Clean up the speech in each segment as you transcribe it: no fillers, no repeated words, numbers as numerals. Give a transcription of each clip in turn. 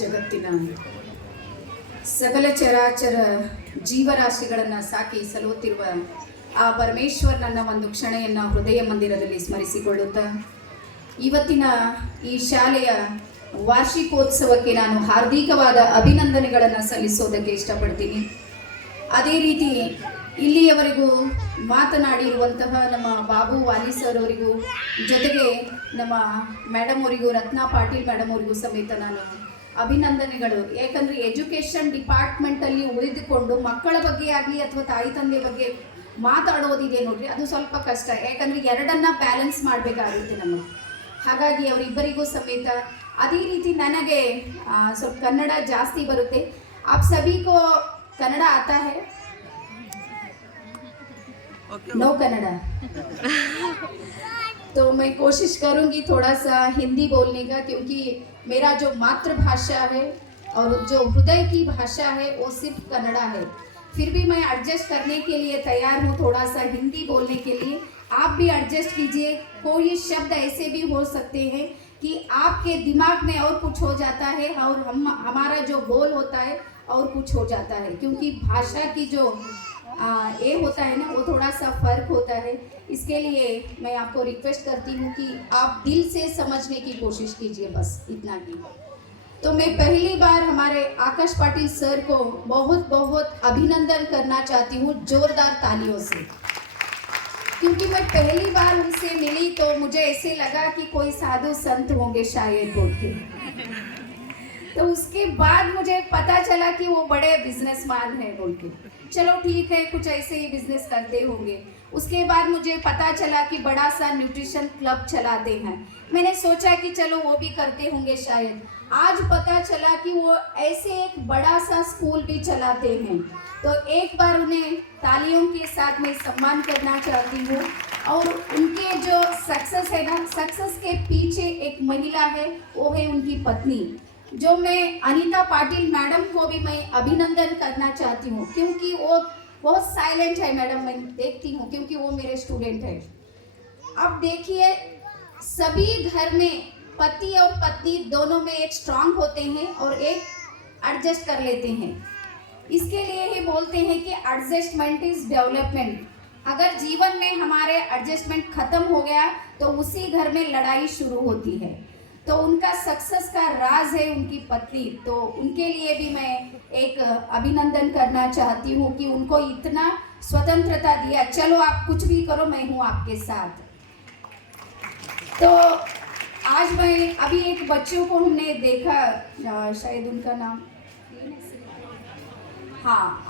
ಜಗತ್ತಿನ ಸಕಲ ಚರಾಚರ ಜೀವರಾಶಿಗಳನ್ನು ಸಾಕಿ ಸಲುತ್ತಿರುವ ಆ ಪರಮೇಶ್ವರನನ್ನ ಒಂದು ಕ್ಷಣೆಯನ್ನು ಹೃದಯ ಮಂದಿರದಲ್ಲಿ ಸ್ಮರಿಸಿಕೊಳ್ಳುತ್ತಾ ಇವತ್ತಿನ ಈ ಶಾಲೆಯ ವಾರ್ಷಿಕೋತ್ಸವಕ್ಕೆ ನಾನು ಹಾರ್ದಿಕವಾದ ಅಭಿನಂದನೆಗಳನ್ನು ಸಲ್ಲಿಸೋದಕ್ಕೆ ಇಷ್ಟಪಡ್ತೀನಿ. ಅದೇ ರೀತಿ ಇಲ್ಲಿಯವರೆಗೂ ಮಾತನಾಡಿರುವಂತಹ ನಮ್ಮ ಬಾಬು ವಾಲಿ ಸರ್ ಅವರಿಗೂ ಜೊತೆಗೆ ನಮ್ಮ ಮೇಡಮ್ ಅವರಿಗೂ ರತ್ನಾ ಪಾಟೀಲ್ ಮೇಡಮ್ ಅವರಿಗೂ ಸಮೇತ ನಾನು ಅಭಿನಂದನೆಗಳು. ಯಾಕಂದರೆ ಎಜುಕೇಷನ್ ಡಿಪಾರ್ಟ್ಮೆಂಟಲ್ಲಿ ಉಳಿದುಕೊಂಡು ಮಕ್ಕಳ ಬಗ್ಗೆ ಆಗಲಿ ಅಥವಾ ತಾಯಿ ತಂದೆ ಬಗ್ಗೆ ಮಾತಾಡೋದಿದೆ ನೋಡ್ರಿ, ಅದು ಸ್ವಲ್ಪ ಕಷ್ಟ. ಯಾಕಂದರೆ ಎರಡನ್ನ ಬ್ಯಾಲೆನ್ಸ್ ಮಾಡಬೇಕಾಗುತ್ತೆ ನಮಗೆ. ಹಾಗಾಗಿ ಅವರಿಬ್ಬರಿಗೂ ಸಮೇತ ಅದೇ ರೀತಿ ನನಗೆ ಸ್ವಲ್ಪ ಕನ್ನಡ ಜಾಸ್ತಿ ಬರುತ್ತೆ. आप सभी को कन्नड़ आता है? नो कन्नड़ा तो मैं कोशिश करूंगी थोड़ा सा हिंदी बोलने का, क्योंकि मेरा जो मातृभाषा है और जो हृदय की भाषा है वो सिर्फ कन्नड़ा है. फिर भी मैं एडजस्ट करने के लिए तैयार हूँ थोड़ा सा हिंदी बोलने के लिए. आप भी एडजस्ट कीजिए. कोई शब्द ऐसे भी हो सकते हैं कि आपके दिमाग में और कुछ हो जाता है और हमारा जो बोल होता है और कुछ हो जाता है, क्योंकि भाषा की जो ये होता है ना वो थोड़ा सा फ़र्क होता है. इसके लिए मैं आपको रिक्वेस्ट करती हूँ कि आप दिल से समझने की कोशिश कीजिए, बस इतना ही. तो मैं पहली बार हमारे आकाश पाटिल सर को बहुत बहुत अभिनंदन करना चाहती हूँ जोरदार तालियों से, क्योंकि मैं पहली बार उनसे मिली तो मुझे ऐसे लगा कि कोई साधु संत होंगे शायद बोल के. तो उसके बाद मुझे पता चला कि वो बड़े बिजनेसमैन हैं बोल के. चलो ठीक है, कुछ ऐसे ही बिजनेस करते होंगे. उसके बाद मुझे पता चला कि बड़ा सा न्यूट्रिशन क्लब चलाते हैं. मैंने सोचा कि चलो वो भी करते होंगे शायद. आज पता चला कि वो ऐसे एक बड़ा सा स्कूल भी चलाते हैं. तो एक बार उन्हें तालियों के साथ मैं सम्मान करना चाहती हूँ. और उनके जो सक्सेस है ना, सक्सेस के पीछे एक महिला है, वो है उनकी पत्नी, जो मैं अनीता पाटिल मैडम को भी मैं अभिनंदन करना चाहती हूँ, क्योंकि वो बहुत साइलेंट है मैडम. मैं देखती हूँ क्योंकि वो मेरे स्टूडेंट है. अब देखिए, सभी घर में पति और पत्नी दोनों में एक स्ट्रांग होते हैं और एक एडजस्ट कर लेते हैं. इसके लिए ही बोलते हैं कि एडजस्टमेंट इज डेवलपमेंट. अगर जीवन में हमारे एडजस्टमेंट खत्म हो गया तो उसी घर में लड़ाई शुरू होती है. तो उनका सक्सेस का राज है उनकी पत्नी. तो उनके लिए भी मैं एक अभिनंदन करना चाहती हूँ कि उनको इतना स्वतंत्रता दिया. चलो आप कुछ भी करो, मैं हूँ आपके साथ. तो आज मैं अभी एक बच्चों को हमने देखा, शायद उनका नाम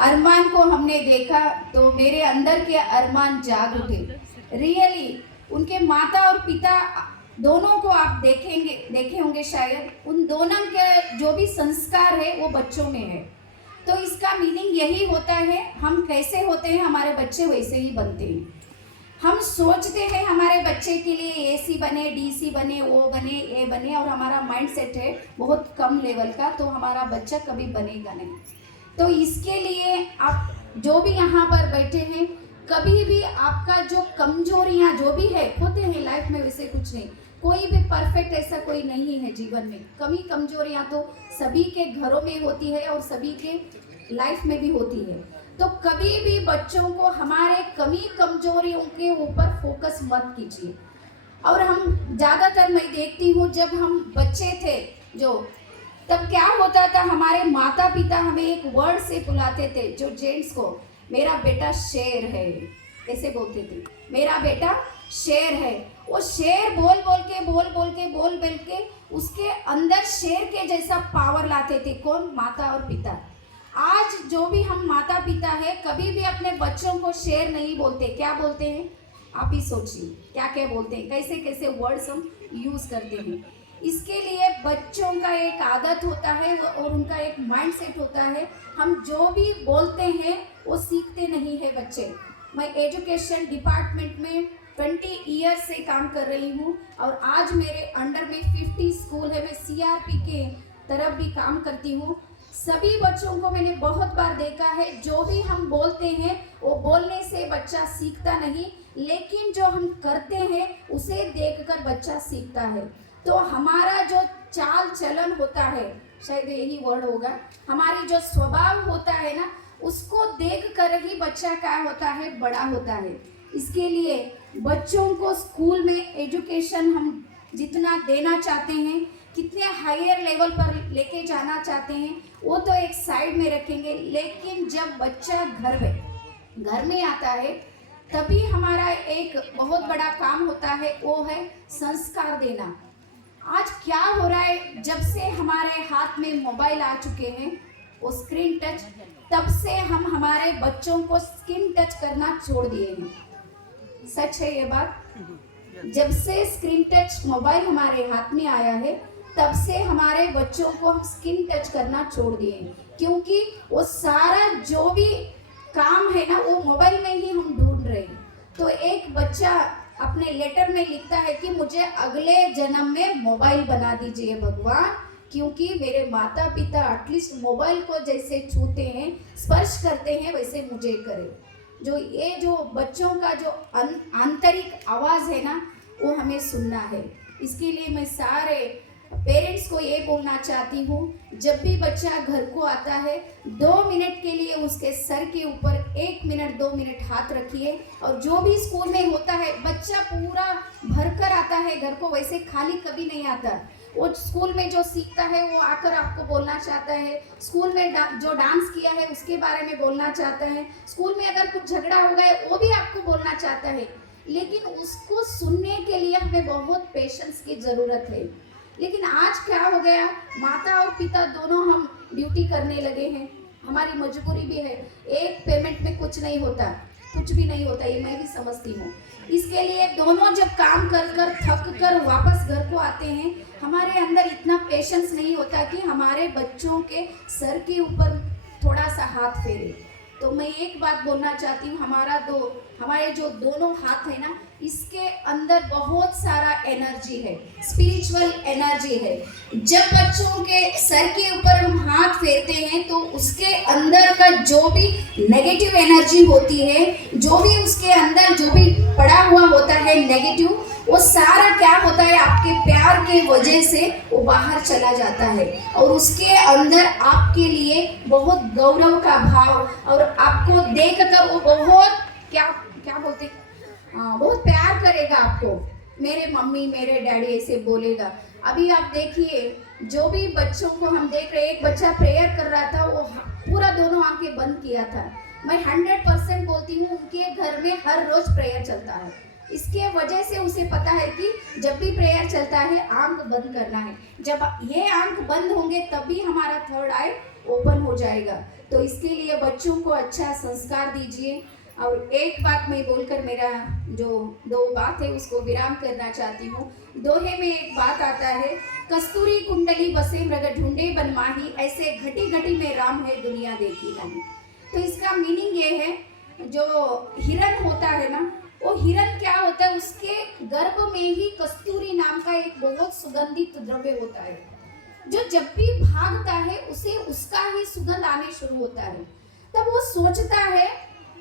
अरमान को हमने देखा, तो मेरे अंदर के अरमान जाग उठे. रियली उनके माता और पिता दोनों को आप देखे होंगे शायद. उन दोनों के जो भी संस्कार है वो बच्चों में है. तो इसका मीनिंग यही होता है, हम कैसे होते हैं हमारे बच्चे वैसे ही बनते हैं. हम सोचते हैं हमारे बच्चे के लिए एसी बने, डीसी बने, वो बने, ये बने, और हमारा माइंड सेट है बहुत कम लेवल का, तो हमारा बच्चा कभी बनेगा नहीं. तो इसके लिए आप जो भी यहाँ पर बैठे हैं, कभी भी आपका जो कमजोरियाँ जो भी है होते हैं लाइफ में, वैसे कुछ नहीं, कोई भी परफेक्ट ऐसा कोई नहीं है जीवन में. कमी कमजोरियाँ तो सभी के घरों में होती है और सभी के लाइफ में भी होती है. तो कभी भी बच्चों को हमारे कमी कमजोरियों के ऊपर फोकस मत कीजिए. और हम ज़्यादातर मैं देखती हूँ जब हम बच्चे थे जो, तब क्या होता था, हमारे माता पिता हमें एक वर्ड से बुलाते थे, जो जेंट्स को मेरा बेटा शेर है ऐसे बोलते थे, मेरा बेटा शेर है. वो शेर बोल बोल के उसके अंदर शेर के जैसा पावर लाते थे. कौन? माता और पिता. आज जो भी हम माता पिता है, कभी भी अपने बच्चों को शेर नहीं बोलते. क्या बोलते हैं आप ही सोचिए, क्या क्या बोलते हैं, कैसे कैसे वर्ड्स हम यूज़ करते हैं. इसके लिए बच्चों का एक आदत होता है और उनका एक माइंड सेट होता है. हम जो भी बोलते हैं वो सीखते नहीं है बच्चे. मैं एजुकेशन डिपार्टमेंट में 20 ईयर्स से काम कर रही हूँ और आज मेरे अंडर में 50 स्कूल है. मैं CRP के तरफ भी काम करती हूँ. सभी बच्चों को मैंने बहुत बार देखा है, जो भी हम बोलते हैं वो बोलने से बच्चा सीखता नहीं, लेकिन जो हम करते हैं उसे देखकर बच्चा सीखता है. तो हमारा जो चाल चलन होता है शायद यही वर्ड होगा। हमारी जो स्वभाव होता है ना, उसको देख कर ही बच्चा क्या होता है, बड़ा होता है। इसके लिए बच्चों को स्कूल में एजुकेशन हम जितना देना चाहते हैं, कितने हायर लेवल पर लेके जाना चाहते हैं, वो तो एक साइड में रखेंगे। लेकिन जब बच्चा घर में आता है, तभी हमारा एक बहुत बड़ा काम होता है, वो है संस्कार देना। आज क्या हो रहा है, जब से हमारे हाथ में मोबाइल आ चुके हैं, वो स्क्रीन टच, तब से हम हमारे बच्चों को स्क्रीन टच करना छोड़ दिए हैं। सच है ये बात। जब से स्क्रीन टच मोबाइल हमारे हाथ में आया है, तब से हमारे बच्चों को हम स्क्रीन टच करना छोड़ दिए हैं, क्योंकि वो सारा जो भी काम है ना, वो मोबाइल में ही हम ढूंढ रहे हैं। तो एक बच्चा अपने लेटर में लिखता है कि मुझे अगले जन्म में मोबाइल बना दीजिए भगवान, क्योंकि मेरे माता पिता एटलीस्ट मोबाइल को जैसे छूते हैं, स्पर्श करते हैं, वैसे मुझे करे। जो बच्चों का जो आंतरिक आवाज़ है ना, वो हमें सुनना है। इसके लिए मैं सारे पेरेंट्स को ये बोलना चाहती हूँ, जब भी बच्चा घर को आता है, 2 मिनट के लिए उसके सर के ऊपर 1 मिनट 2 मिनट हाथ रखिए। और जो भी स्कूल में होता है, बच्चा पूरा भरकर आता है घर को, वैसे खाली कभी नहीं आता। वो स्कूल में जो सीखता है वो आकर आपको बोलना चाहता है, स्कूल में जो डांस किया है उसके बारे में बोलना चाहता है, स्कूल में अगर कुछ झगड़ा हो गया वो भी आपको बोलना चाहता है। लेकिन उसको सुनने के लिए हमें बहुत पेशेंस की ज़रूरत है। लेकिन आज क्या हो गया, माता और पिता दोनों हम ड्यूटी करने लगे हैं, हमारी मजबूरी भी है। एक पेमेंट में कुछ नहीं होता, कुछ भी नहीं होता, ये मैं भी समझती हूँ। इसके लिए दोनों जब काम कर कर थक कर वापस घर को आते हैं, हमारे अंदर इतना पेशेंस नहीं होता कि हमारे बच्चों के सर के ऊपर थोड़ा सा हाथ फेरे। तो मैं एक बात बोलना चाहती हूँ, हमारे जो दोनों हाथ है ना, इसके अंदर बहुत सारा एनर्जी है, स्पिरिचुअल एनर्जी है। जब बच्चों के सर के ऊपर हम हाथ फेरते हैं, तो उसके अंदर का जो भी नेगेटिव एनर्जी होती है, जो भी उसके अंदर जो भी पड़ा हुआ होता है नेगेटिव, वो सारा क्या होता है, आपके प्यार के वजह से वो बाहर चला जाता है। और उसके अंदर आपके लिए बहुत गौरव का भाव, और आपको देखकर वो बहुत क्या बोलते, बहुत प्यार करेगा आपको। मेरे मम्मी मेरे डैडी ऐसे बोलेगा। अभी आप देखिए, जो भी बच्चों को हम देख रहे हैं, एक बच्चा प्रेयर कर रहा था, वो पूरा दोनों आंखें बंद किया था। मैं 100% बोलती हूँ, उनके घर में हर रोज प्रेयर चलता है। इसके वजह से उसे पता है कि जब भी प्रेयर चलता है, आंख बंद करना है। जब ये आंख बंद होंगे, तभी हमारा थर्ड आई ओपन हो जाएगा। तो इसके लिए बच्चों को अच्छा संस्कार दीजिए। और एक बात मैं बोलकर मेरा जो 2 बात है उसको विराम करना चाहती हूँ। दोहे में एक बात आता है, कस्तूरी कुंडली बसे मृग ढूंढे बनमाही, ऐसे घटी घटी में राम है दुनिया देखी नहीं। तो इसका मीनिंग ये है, जो हिरण होता है ना, वो हिरण क्या होता है, उसके गर्भ में ही कस्तूरी नाम का एक बहुत सुगंधित द्रव्य होता है, जो जब भी भागता है उसे उसका ही सुगंध आने शुरू होता है। तब वो सोचता है,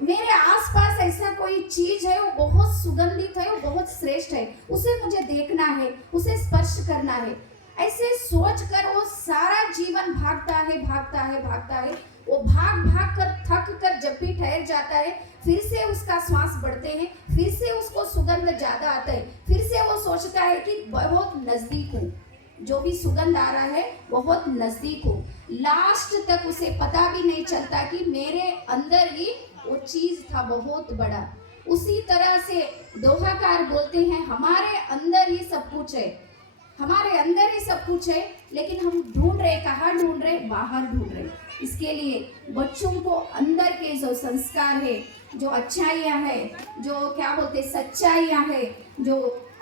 मेरे आसपास ऐसा कोई चीज है, वो बहुत सुगंधित है, वो बहुत श्रेष्ठ है, उसे मुझे देखना है, उसे स्पर्श करना है। ऐसे सोचकर वो सारा जीवन भागता है। वो भाग कर थक कर जब भी ठहर जाता है, फिर से उसका श्वास बढ़ते हैं, फिर से उसको सुगंध ज्यादा आता है, फिर से वो सोचता है कि बहुत नजदीक हूँ, जो भी सुगंध आ रहा है बहुत नजदीक हूँ। लास्ट तक उसे पता भी नहीं चलता कि मेरे अंदर ही वो चीज था बहुत बड़ा। उसी तरह से दोहाकार बोलते हैं, हमारे अंदर ही सब कुछ है, हमारे अंदर ही सब कुछ है, लेकिन हम ढूंढ रहे, कहाँ ढूंढ रहे, बाहर ढूंढ रहे। इसके लिए बच्चों को अंदर के जो संस्कार है, जो अच्छाइयाँ है, जो क्या बोलते सच्चाइयाँ है, जो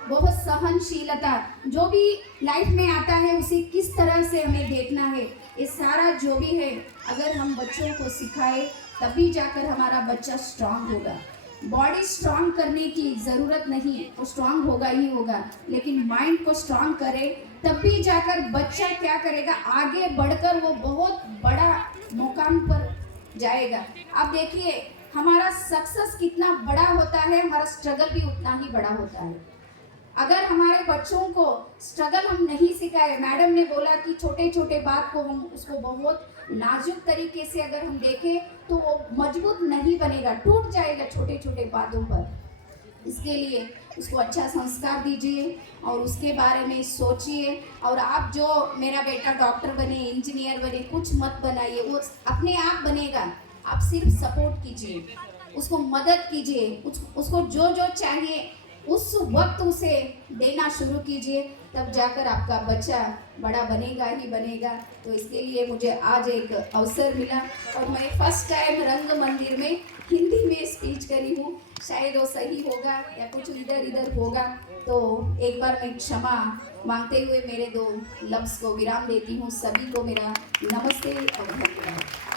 बहुत सहनशीलता, जो भी लाइफ में आता है उसे किस तरह से हमें देखना है, ये सारा जो भी है, अगर हम बच्चों को सिखाए, तभी जाकर हमारा बच्चा स्ट्रांग होगा। बॉडी स्ट्रांग करने की ज़रूरत नहीं, वो स्ट्रांग होगा ही होगा, लेकिन माइंड को स्ट्रांग करे, तभी जाकर बच्चा क्या करेगा, आगे बढ़कर वो बहुत बड़ा मुकाम पर जाएगा। आप देखिए, हमारा सक्सेस कितना बड़ा होता है, हमारा स्ट्रगल भी उतना ही बड़ा होता है। अगर हमारे बच्चों को स्ट्रगल हम नहीं सिखाए, मैडम ने बोला कि छोटे छोटे बात को हम उसको बहुत नाजुक तरीके से अगर हम देखें तो वो मजबूत नहीं बनेगा, टूट जाएगा छोटे छोटे बातों पर। इसके लिए उसको अच्छा संस्कार दीजिए और उसके बारे में सोचिए। और आप जो मेरा बेटा डॉक्टर बने, इंजीनियर बने, कुछ मत बनाइए, वो अपने आप बनेगा। आप सिर्फ सपोर्ट कीजिए, उसको मदद कीजिए, उसको जो जो चाहिए उस वक्त उसे देना शुरू कीजिए, तब जाकर आपका बच्चा बड़ा बनेगा ही बनेगा। तो इसके लिए मुझे आज एक अवसर मिला और मैं फर्स्ट टाइम रंग मंदिर में हिंदी में स्पीच करी हूँ। शायद वो सही होगा या कुछ इधर इधर होगा, तो एक बार मैं क्षमा मांगते हुए मेरे दो लफ्ज़ को विराम देती हूँ। सभी को मेरा नमस्ते और धन्यवाद।